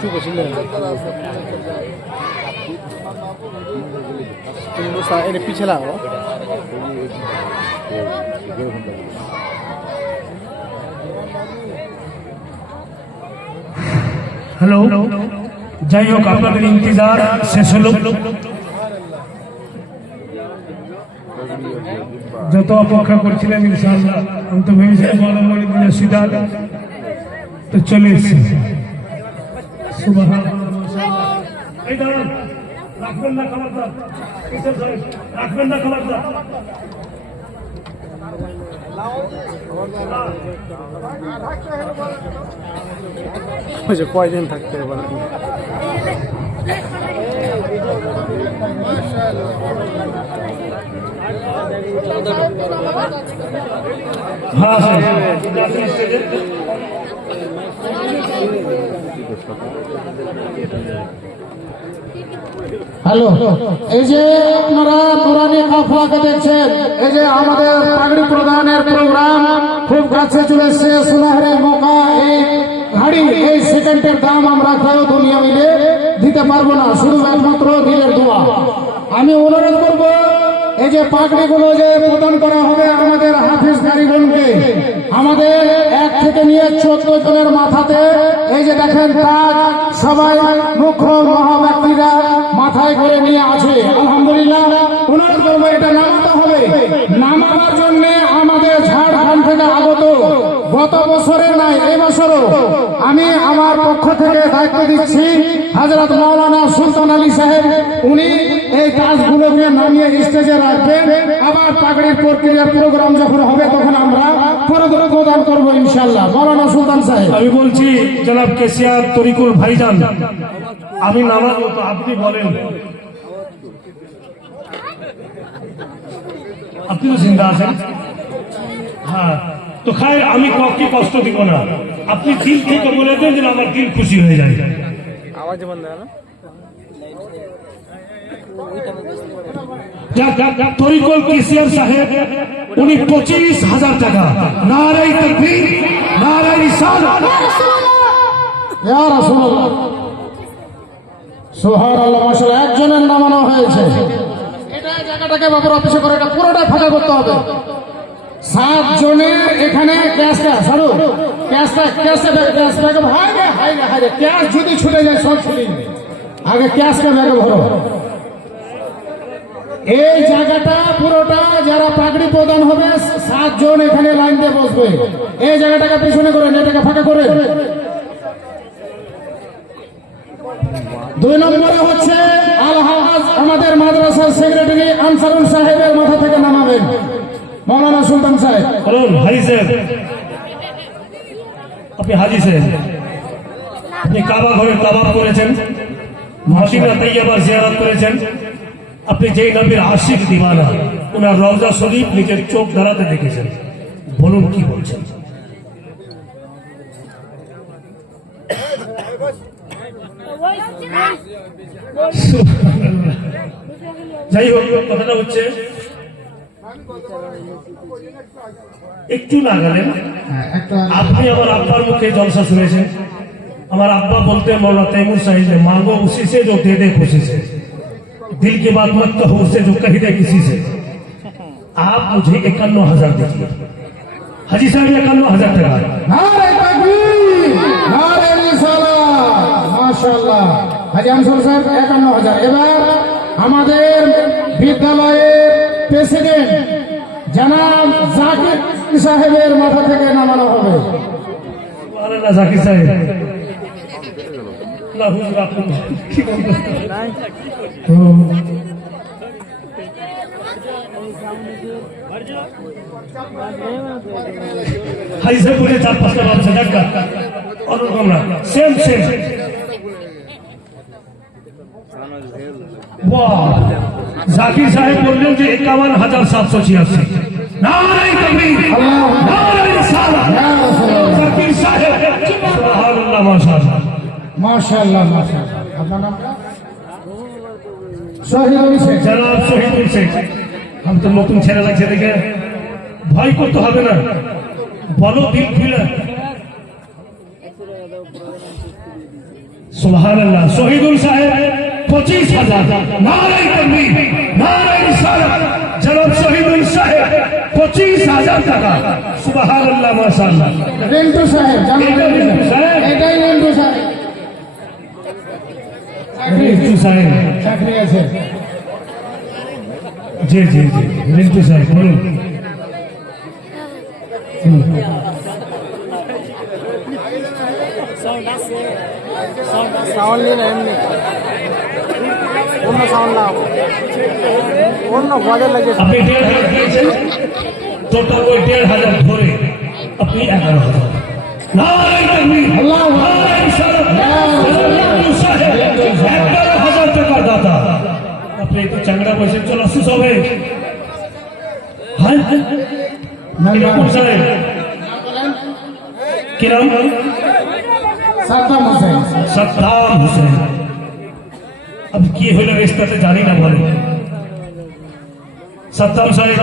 চুপ বুঝতে এটা পিছে লাগাবো হ্যালো যাই হোক আপনাদের ইন্তজার শেষ হলো। যত অপেক্ষা করছিলেন ইনশাআল্লাহ আমি তো ভেবেছিলাম সিদ্ধার তো চলে এসেছি। এই দাঁড়ান, রাখবেন না খবরদার রাখবেন না খবরদার যে কয়দিন থাকতে পারে হ্যাঁ হ্যাঁ। হ্যালো, এই যে আপনারা নুরানি কাফলাকে দেখছেন এই যে আমাদের পাগড়ি প্রদানের প্রোগ্রাম খুব কাছে চলে এসছে সুনাহারের মৌকা এই গাড়ি এই সেকেন্ডের দাম আমরা কেউ দুনিয়া মিলে দিতে পারব না, শুধু একমাত্র দিলের দোয়া। আমি অনুরোধ করব এই যে পাগড়িগুলো যে প্রদান করা হবে আমাদের হাফিজ কারিগণকে আমাদের এক থেকে নিয়ে চোদ্দ জনের মাথাতে, এই যে দেখেন তার সবাই মুখ্য মহাব্যক্তিরা মাথায় করে নিয়ে আছে আলহামদুলিল্লাহ। অনুরোধ করব এটা নামাতে হবে। নামাবার জন্য আমাদের ঝাড়খণ্ড থেকে আগত, গত বছরে নাই এই বছরও আমি আমার পক্ষ থেকে দায়িত্ব দিচ্ছি হজরত মৌলানা সুলতান আলী সাহেব। উনি এই কাজগুলোকে নামিয়ে স্টেজে রাখবেন। আবার পাগড়ির প্রক্রিয়ার প্রোগ্রাম যখন হবে তখন আমরা পরবর্তী প্রদান করব ইনশাল্লাহ মৌলানা সুলতান সাহেব। আমি বলছি, জনাব কেসিয়ার তরিকুল ভাইজান, আমি নামাবো আপনি বলেন। আপনি তো চিন্তা আছেন? হ্যাঁ। তো খাই আমি কাউকে কষ্ট দিব না? আপনি দিল থেকে বলে দেন যে আমার দিল খুশি হয়ে যায়। আওয়াজ বন্ধ না যাক, যাক, যাক, তরিকুল কেসিয়ার সাহেব উনি পঁচিশ হাজার টাকা। নারাই তকবীর নারাই রিসালাত রাসূলুল্লাহ সুবহানাল্লাহ মাশাআল্লাহ একজনের নামানো হয়েছে। জায়গাটাকে বাবুর অফিসে করে এটা পুরোটা ফাঁকা করতে হবে। সাত জনের এখানে যদি ছুটে যায়, সব ছুটি আগে ক্যাশটা ব্যাগে ভরো। এই জায়গাটা পুরোটা যারা পাগড়ি প্রদান হবে সাতজন এখানে লাইন দিয়ে বসবে। এই জায়গাটাকে পিছনে করেন এটাকে ফাঁকা করে। দুই নম্বরে হচ্ছে আলহাজ আমাদের মাদ্রাসার সেক্রেটারি আনসারুল সাহেবের মাথা থেকে নামাবেন। মৌলানা সুলতান সাহেব। বলুন হাজি আপনি হাজি সাহেব। আপনি কাবা ঘরে কাবাব করেছেন। মদিনা তৈয়বার জিয়ারত করেছেন। আপনি যেই নবীর আশিক দিওয়ানা ওনার রওজা শরীফ নিজের চোখ ধরাতে দেখেছেন। বলুন কি বলছেন? যাই হোক কথাটা হচ্ছে একটু লাগালেন একটা আপনি আমার আব্বার মুখে জলসা শুনেছেন আমার अब्बा बोलते हैं मौला तैमूर साहिब ने मांगो उसी से जो दे दे खुशी से दिल की बात मत कहो उससे जो कही दे किसी से आप मुझे इक्यावन हजार दीजिए हाजी साहब इक्यावन हजार टका নারে হাজি আনসার সাহেব একান্ন হাজার। এবার আমাদের বিদ্যালয়ের প্রেসিডেন্ট জনাব জাকির সাহেবের মাথা থেকে নামানো হবে। জাকির সাহেব। সাহেব বলে চার পাঁচটা দেখা না। সেম সেম জাকির সাহেব বললেন যে একাবন হাজার সাতশো ছিয়াশি। জাকির সাহেব মাশাআল্লাহ। মাশাআল্লাহ মাশাআল্লাহ। আপনার নামটা? শহীদ শেখ। জনাব শহীদুল শেখ আমি তো নতুন ছেলে লাগছে দেখে। ভয় করতে হবে না। বলো দিল খুলে আল্লাহ শহীদুল সাহেব। পঁচিশ হাজার নারাই তকবীর নারাই রিসালাত জনাব শহীদুল সাহেব পঁচিশ হাজার টাকা সুবহান আল্লাহ মাশাআল্লাহ রেন্টু সাহেব জানেন এটা রিন্টু সাহেব? এটাই রেন্টু সাহেব রিন্টু সাহেব চাকরি আছে জি জি জি রিন্টু সাহেব বলুন সাউন্ড নিয়ে না এমনি অন্য সাউন্ড না অন্য গজের লাগে। আপনি দেড় হাজার দিয়েছেন টোটাল ওই দেড় হাজার ধরে আপনি এগারো হাজার। নারাই তকবীর আল্লাহু আকবার। নারাই রিসালাত রিন্টু সাহেব এগারো হাজার টাকার দাতা। আপনি একটু চাংড়া পয়সা চলে আসুন সবাই হ্যাঁ? এটা কোন সাহেব? কি নাম সাদ্দাম হোসেন। সদ্দাম হোসেন। अब কি হইল রেস্তাতে জানি না বলে সদ্দাম সাহেব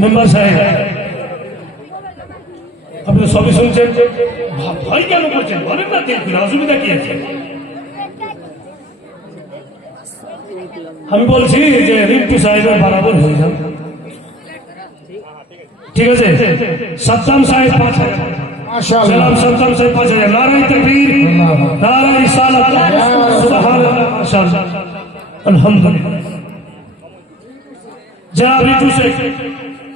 মেম্বার সাহেব আপনি সবই শুনছেন ভা- ভয় কেন করছেন বলেন না তিন কিলো অসুবিধা কি আছে আমি বলছি যে রিন্টু সাহেবের বরাবর হয়ে যান ঠিক আছে সদ্দাম সাহেব পাঁচ হাজার سلام سلطن سے پہنچ رہے نعرہ تکبیر نعرہ رسالت۔ سبحان اللہ ماشاءاللہ۔ الحمدللہ۔ جناب ریٹو سے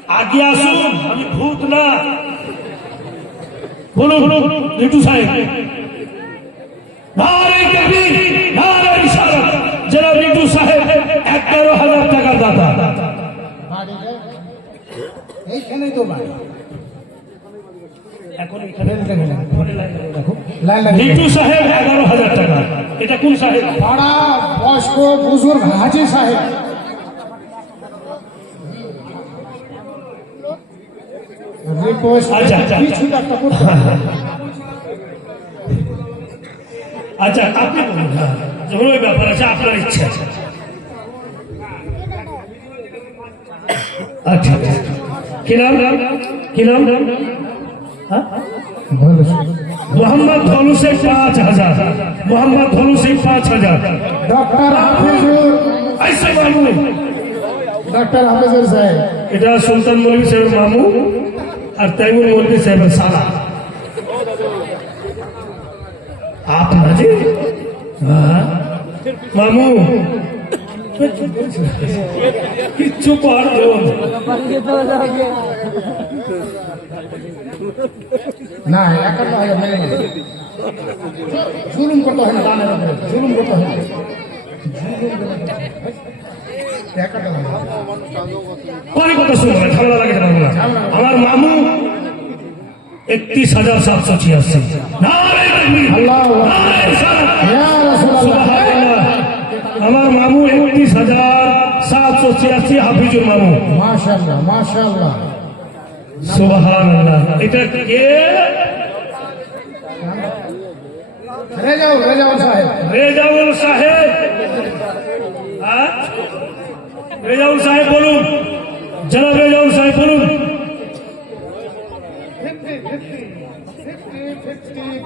آگیا سن ہمیں بھوت نہ۔ بولو بولو ریٹو صاحب۔ نعرہ تکبیر نعرہ رسالت۔ جناب ریٹو صاحب ایک کرو ہزار ٹکر داتا ایک نہیں تو بھائی রিতু সাহেব এগারো হাজার টাকা। এটা কোন সাহেব? পাড়া বয়স্ক বুজুর্গ হাজি সাহেব। আচ্ছা, আচ্ছা, আচ্ছা। আচ্ছা আপনি বলুন হ্যাঁ। ওই ব্যাপার আছে আপনার ইচ্ছা। আচ্ছা। কি নাম? কি নাম? মোহাম্মদ ধনু से पाँच हजार मोहम्मद धनू से पाँच हजार ডক্টর হাফিজুর ऐसे मामू ডক্টর হাফিজুর সাহেব এটা সুলতান মৌলভী সাহেবের মামু আর তৈমুর মৌলভী সাহেবের সালা आप नाजी हाँ मामू কিচ্ছু পারছো না একান্ন হাজার মেনে নেবে। জুলুম করতে হয় না দানের উপরে। জুলুম করতে হয় না। কথা ঠান্ডা লাগে না আমার মামু একত্রিশ হাজার সাতশো ছিয়াশি। আমার মামু একত্রিশ হাজার সাতশো ছিয়াশি হাফিজুর মামু। মাশাআল্লাহ মাশাআল্লাহ। সুবাহান আল্লাহ এটা কে? রেজাউল রেজাউল সাহেব। রেজাউল সাহেব? রেজাউল সাহেব বলুন। জনাব রেজাউল সাহেব বলুন।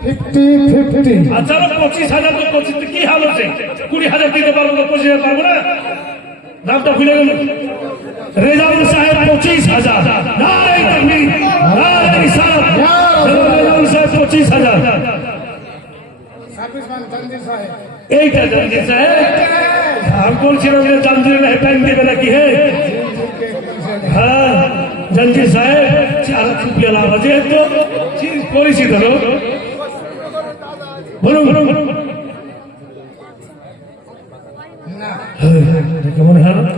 ফিফটি ফিফটি আচ্ছা পঁচিশ হাজার তো পঁচিশ কি হাল হচ্ছে? কুড়ি হাজার দিতে পারব পঁচিশ হাজার পারব না? দামটা ভুলে গেল। রেজাউল সাহেব পঁচিশ হাজার নারাই তকবীর নারাই রিসালাত রেজাউল সাহেব পঁচিশ হাজার সার্ভিসম্যান জঞ্জির সাহেব এইটা জানজি সাহেব আমি বলছিলাম যে জানজির না টাইম দেবে নাকি হে হ্যাঁ জানজি সাহেব চার রুপিয়া লাভ আছে তো চিজ পরিচিত লোক বলুন বলুন না হ্যাঁ, কেমন হ্যাঁ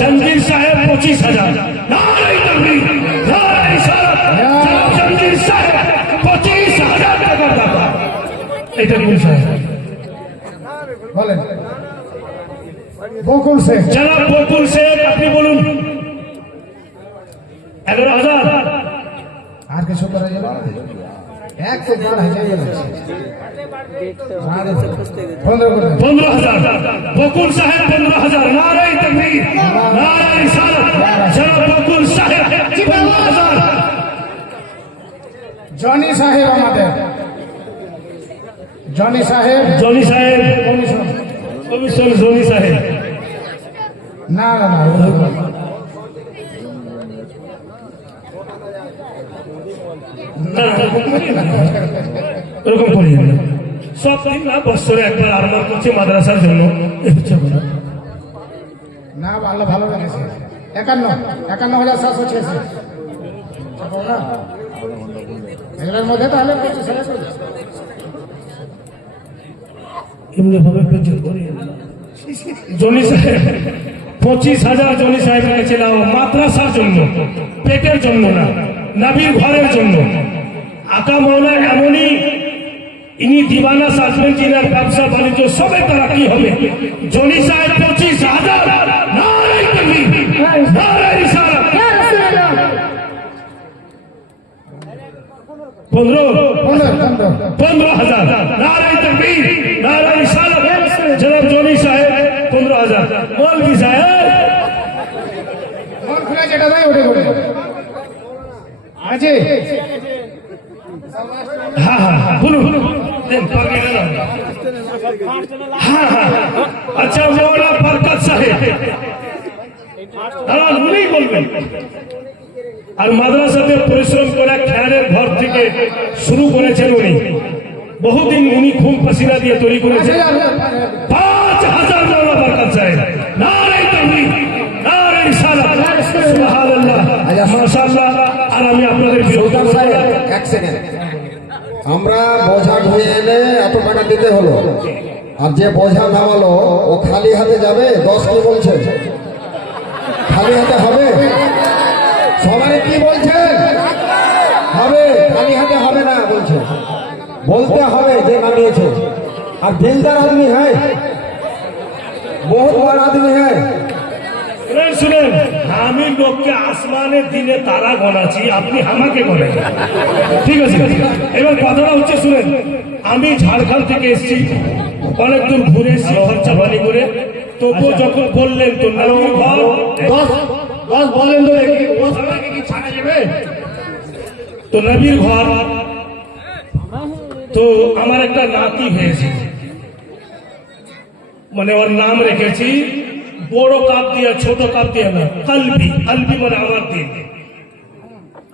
জাঞ্জির সাহেব পঁচিশ হাজার। জাঞ্জির সাহেব পঁচিশ হাজার টাকার এটা কোন সাহেব বলেন। বকুল শেখ জনাব বকুল শেখ আপনি বলুন। এগারো হাজার। আর কিছু করা যাবে? না? এক से बाढ़ है जाइए पंद्रह कर दें। পনেরো হাজার বকুল সাহেব পনেরো হাজার নারাই তকবীর নারাই রিসালাত জনাব বকুল সাহেব পনেরো হাজার জনি সাহেব আমাদের জনি সাহেব জনি সাহেব কমিশন কমিশন জনি সাহেব না না না এরকম করি সব দিন না বছরে একবার আরম্ভ করছি মাদ্রাসার জন্য। না ভালো ভালো লেগেছে। একান্ন একান্ন হাজার সাতশো ছিয়াশি। এগুলোর মধ্যে তাহলে। এমনি ভাবে। জনি সাহেব পঁচিশ হাজার জনি সাহেব রেখেছিল মাদ্রাসার জন্য পেটের জন্য না। নাবির ঘরের জন্য। আকা মৌলা এমনই, ইনি দিবানা সাজবেন যিনার ব্যবসা বাণিজ্য, সবে তারা কি হবে? জনি সাহেব পঁচিশ হাজার। পনেরো হাজার হ্যাঁ হ্যাঁ হ্যাঁ বলুন। হ্যাঁ হ্যাঁ আচ্ছা মৌলা বরকত সাহেব। উনিই বলবেন। আর মাদ্রাসাতে পরিশ্রম করে খেয়ালের ঘর থেকে শুরু করেছেন উনি। বহুদিন উনি খুব পাসিনা দিয়ে তৈরি করেছেন পাঁচ হাজার মৌলা বরকত সাহেব নারায় তকবীর নারায় রিসালাত সুবহানাল্লাহ মাশাআল্লাহ আর আমি আপনাদের বিরোধিতা করব না। এক সেকেন্ড আমরা বোঝা ধুয়ে এনে এত টাকা দিতে হলো। আর যে বোঝা নামালো, ও খালি হাতে যাবে দশ কি বলছে? খালি হাতে হবে? সবাই কি বলছেন হবে, খালি হাতে হবে না বলছে। বলতে হবে যে নামিয়েছে। আর দিলদার আদমি হ্যাঁ বহুত বড় আদমি হ্যাঁ শুনেন। আমি লোককে আসমানে দিনে তারা গনাছি আপনি আমাকে বলেন। ঠিক আছে? এবার কথাটা হচ্ছে শুনেন আমি ঝাড়খণ্ড থেকে এসেছি অনেক দূর ঘুরে এসেছি খরচা করে। তবুও যখন বললেন তো বলেন তো নবীর ঘর। তো আমার একটা নাতি হয়েছে। মানে ওর নাম রেখেছি। বড় কাপ দিয়ে ছোট কাপ দিয়ে না কালবি কালবি মানে আমার দিন।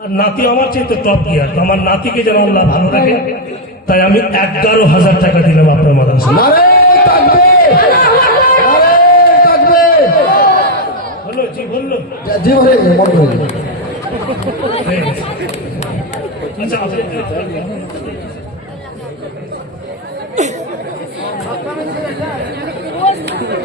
আর নাতি আমার চাইতে টপ গিয়ার তো আমার নাতিকে যেন আল্লাহ ভালো রাখে তাই আমি এগারো হাজার টাকা দিলাম আপনার মাদ্রাসা আচ্ছা